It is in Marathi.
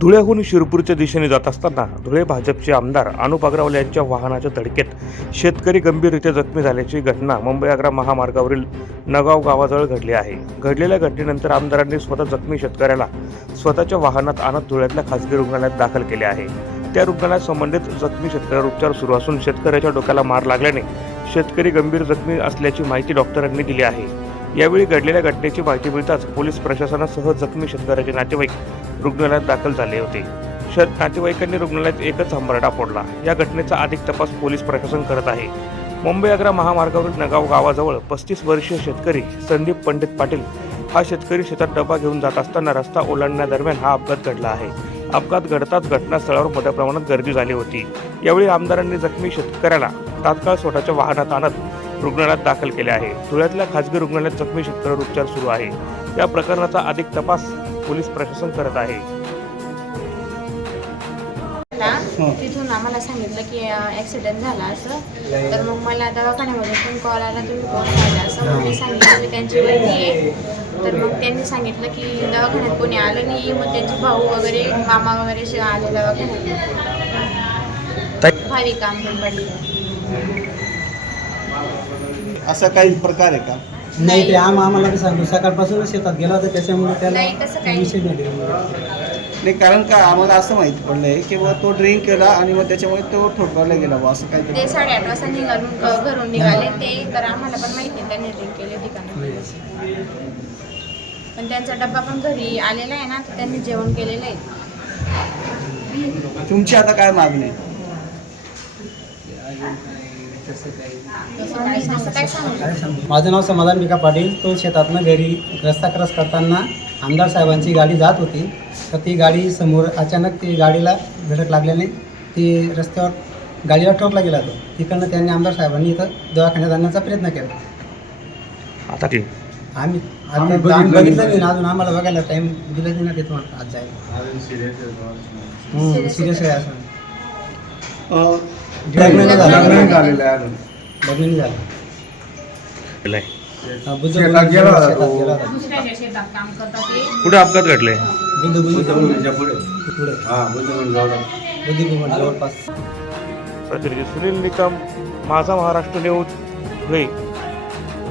धुळ्याहून शिरपूरच्या दिशेने जात असताना धुळे भाजपचे आमदार अनुप अग्रवाल यांच्या वाहनाच्या धडकेत शेतकरी गंभीररीत्या जखमी झाल्याची घटना मुंबई आग्रा महामार्गावरील नगाव गावाजवळ घडली आहे. घडलेल्या घटनेनंतर आमदारांनी स्वतः जखमी शेतकऱ्याला स्वतःच्या वाहनात आणत धुळ्यातल्या खासगी रुग्णालयात दाखल केले आहे. त्या रुग्णालयात संबंधित जखमी शेतकऱ्यावर उपचार सुरू असून शेतकऱ्याच्या डोक्याला मार लागल्याने शेतकरी गंभीर जखमी असल्याची माहिती डॉक्टरांनी दिली आहे. यावेळी घडलेल्या घटनेची माहिती मिळताच पोलीस प्रशासनासह जखमी शेतकऱ्याचे नातेवाईक रुग्णालयात दाखल झाले होते. शहर नातेवाईकांनी रुग्णालयात एकच हंबरडा फोडला. या घटनेचा अधिक तपास पोलीस प्रशासन करत आहे. मुंबई आग्रा महामार्गावरील नगाव गावाजवळ पस्तीस वर्षीय शेतकरी संदीप पंडित पाटील हा शेतकरी शेतात डबा घेऊन जात असताना रस्ता ओलांडण्यादरम्यान हा अपघात घडला आहे. अपघात घडताच घटनास्थळावर मोठ्या प्रमाणात गर्दी झाली होती. यावेळी आमदारांनी जखमी शेतकऱ्याला तात्काळ स्वतःच्या वाहनात आणत रुग्णालयात दाखल केले आहे. धुळ्यातल्या खासगी रुग्णालयात जखमी शेतकऱ्यावर उपचार सुरू आहे. या प्रकरणाचा अधिक तपास पोलीस प्रशासन करत आहे. तिथून आम्हाला सांगितलं की ॲक्सिडेंट झाला असं. तर मग मला दवाखान्यामधून पण कॉल आला तुम्ही कोण झाला असं. मग मी सांगितलं मी त्यांची वहिनी आहे. तर मग त्यांनी सांगितलं की दवाखान्यात कोणी आलं नाही. मग त्यांचे भाऊ वगैरे मामा वगैरे असे आले दवाखान्यात. भावी काम पडले असा काही प्रकार आहे का? नाही ते आम आम्हाला बी सांगतो सकाळपासूनच शेतात गेला होता त्याच्यामुळे त्याला नाही, तसं काही विषय नाही. दिला. नाही कारण का आम्हाला असं माहिती पडलं आहे की बुवा तो ड्रिंक केला आणि मग त्याच्यामुळे तो ठोकवायला गेला बुवा असं ते साडेआठ वाजता निघालून घ- घरून निघाले ते तर आम्हाला पण माहिती नाही त्यांनी ड्रिंक केले ठिकाणी पण त्यांचा डब्बा पण घरी आलेला आहे ना तर त्यांनी जेवण केलेलं आहे. तुमची आता काय मागणी? आहे? माझं नाव समाधान बिका पाटील. तो शेतातनं घरी रस्ता क्रॉस करताना आमदार साहेबांची गाडी जात होती. तर ती गाडी समोर अचानक ती गाडीला धडक लागल्याने ती रस्त्यावर गाडीला ठोकला गेला तो. तिकडनं त्यांनी आमदार साहेबांनी इथं दवाखान्यात आणण्याचा प्रयत्न केला. आता ते आम्ही बघितलं नाही. ना. अजून आम्हाला बघायला टाईम दिला नाही ना आज जायला. सिरियस आहे. असं. लग्न नाही झालं. लग्न नाही झालेलं आहे अजून. लग्न नाही झालं. केलंय. हा, बुद्ध शेतात गेला होता शेतात तो. गेला होता. दुसऱ्याच्या शेतात काम करतात ते. कुठे अपघात घडले? बुद्ध पुढे बुद्धिभूमी जवळपास. प्रतिनिधी सुनील निकम माझा महाराष्ट्र न्यूज धुळे.